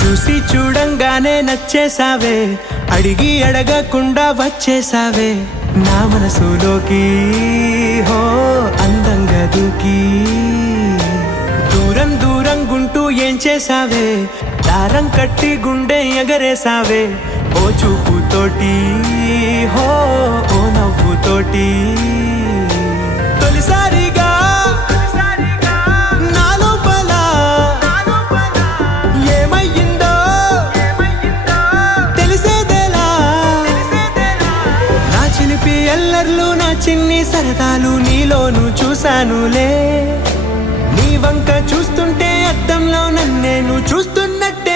చూసి చూడంగానే నచ్చేసావే, అడిగి అడగకుండా వచ్చేసావే నా మనసులోకి. హో అందంగా దూకి దూరం దూరం గుంటూ ఏం చేసావే, దారం కట్టి గుండె ఎగరేసావే ఓ చూపుతోటి. హో ఓ నవ్వుతోటి తొలిసారిగా నా లోపల ఏమయ్యిందో తెలిసేదేలా. నా చిలిపి ఎల్లర్లు నా చిన్ని సరదాలు నీలోను చూశానులే. నీ వంక చూస్తుంటే అద్దంలో నన్నేను చూస్తున్నట్టు